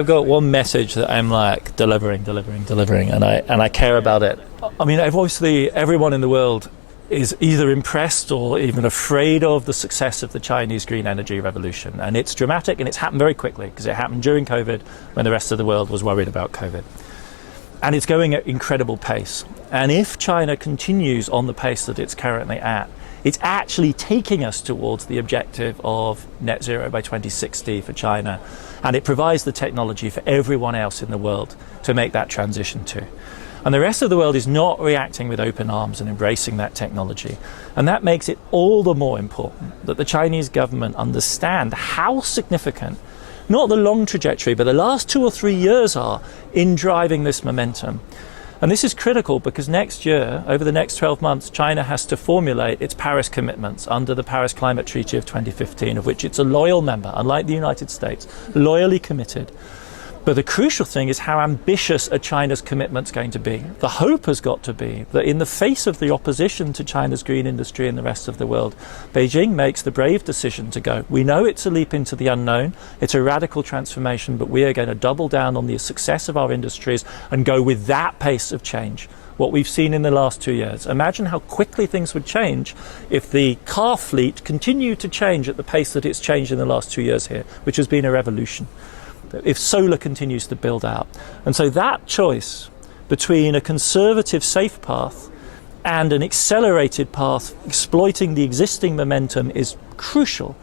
I've got one message that I'm like delivering, and I care about it. I mean, obviously everyone in the world is either impressed or even afraid of the success of the Chinese green energy revolution. And it's dramatic, and it's happened very quickly because it happened during COVID when the rest of the world was worried about COVID. And it's going at incredible pace. And if China continues on the pace that it's currently at, it's actually taking us towards the objective of net zero by 2060 for China. And it provides the technology for everyone else in the world to make that transition to. And the rest of the world is not reacting with open arms and embracing that technology. And that makes it all the more important that the Chinese government understand how significant, not the long trajectory, but the last 2 or 3 years are in driving this momentum. And this is critical because next year, over the next 12 months, China has to formulate its Paris commitments under the Paris Climate Treaty of 2015, of which it's a loyal member, unlike the United States, loyally committed. But the crucial thing is how ambitious are China's commitments going to be. The hope has got to be that in the face of the opposition to China's green industry in the rest of the world, Beijing makes the brave decision to go, we know it's a leap into the unknown, it's a radical transformation, but we are going to double down on the success of our industries and go with that pace of change. What we've seen in the last 2 years. Imagine how quickly things would change if the car fleet continued to change at the pace that it's changed in the last 2 years here, which has been a revolution. If solar continues to build out. And so that choice between a conservative safe path and an accelerated path exploiting the existing momentum is crucial.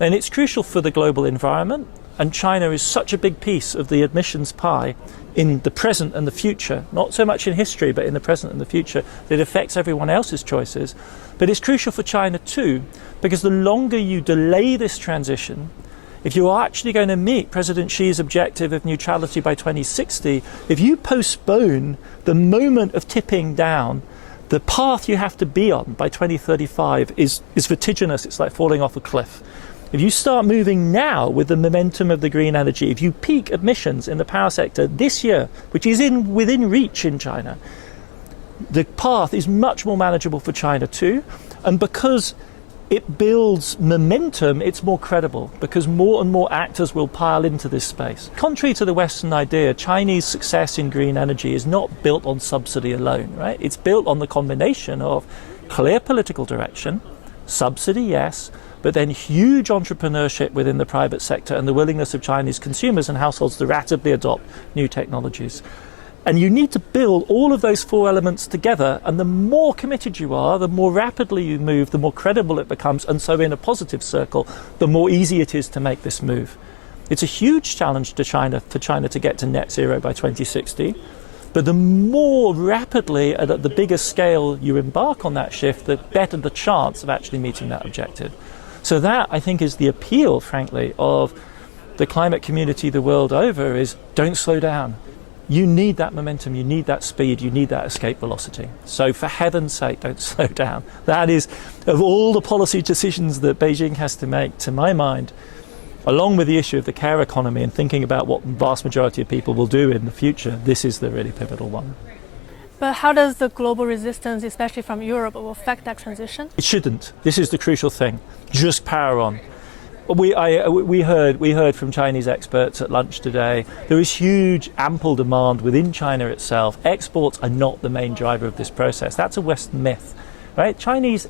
And it's crucial for the global environment, and China is such a big piece of the emissions pie in the present and the future, not so much in history but in the present and the future, that it affects everyone else's choices. But it's crucial for China too, because the longer you delay this transition, if you are actually going to meet President Xi's objective of neutrality by 2060, if you postpone the moment of tipping down, the path you have to be on by 2035 is vertiginous. It's like falling off a cliff. If you start moving now with the momentum of the green energy, if you peak emissions in the power sector this year, which is within reach in China, the path is much more manageable for China too. And because it builds momentum, it's more credible because more and more actors will pile into this space. Contrary to the Western idea, Chinese success in green energy is not built on subsidy alone, right? It's built on the combination of clear political direction, subsidy, yes, but then huge entrepreneurship within the private sector and the willingness of Chinese consumers and households to rapidly adopt new technologies. And you need to build all of those 4 elements together, and the more committed you are, the more rapidly you move, the more credible it becomes, and so in a positive circle, the more easy it is to make this move. It's a huge challenge to China, for China to get to net zero by 2060, but the more rapidly and at the bigger scale you embark on that shift, the better the chance of actually meeting that objective. So that, I think, is the appeal, frankly, of the climate community the world over, is don't slow down. You need that momentum, you need that speed, you need that escape velocity. So for heaven's sake, don't slow down. That is, of all the policy decisions that Beijing has to make, to my mind, along with the issue of the care economy and thinking about what the vast majority of people will do in the future, this is the really pivotal one. But how does the global resistance, especially from Europe, will affect that transition? It shouldn't. This is the crucial thing. Just power on. We heard from Chinese experts at lunch today. There is huge, ample demand within China itself. Exports are not the main driver of this process. That's a Western myth, right? Chinese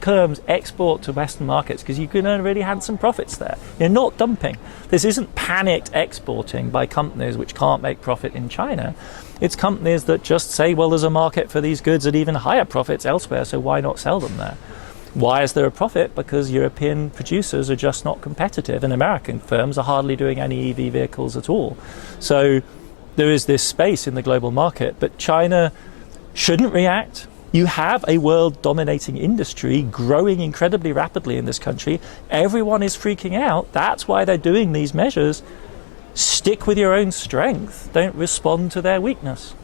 firms export to Western markets because you can earn really handsome profits there. You're not dumping. This isn't panicked exporting by companies which can't make profit in China. It's companies that just say, well, there's a market for these goods at even higher profits elsewhere, so why not sell them there? Why is there a profit? Because European producers are just not competitive and American firms are hardly doing any EV vehicles at all. So there is this space in the global market, but China shouldn't react. You have a world-dominating industry growing incredibly rapidly in this country. Everyone is freaking out. That's why they're doing these measures. Stick with your own strength. Don't respond to their weakness.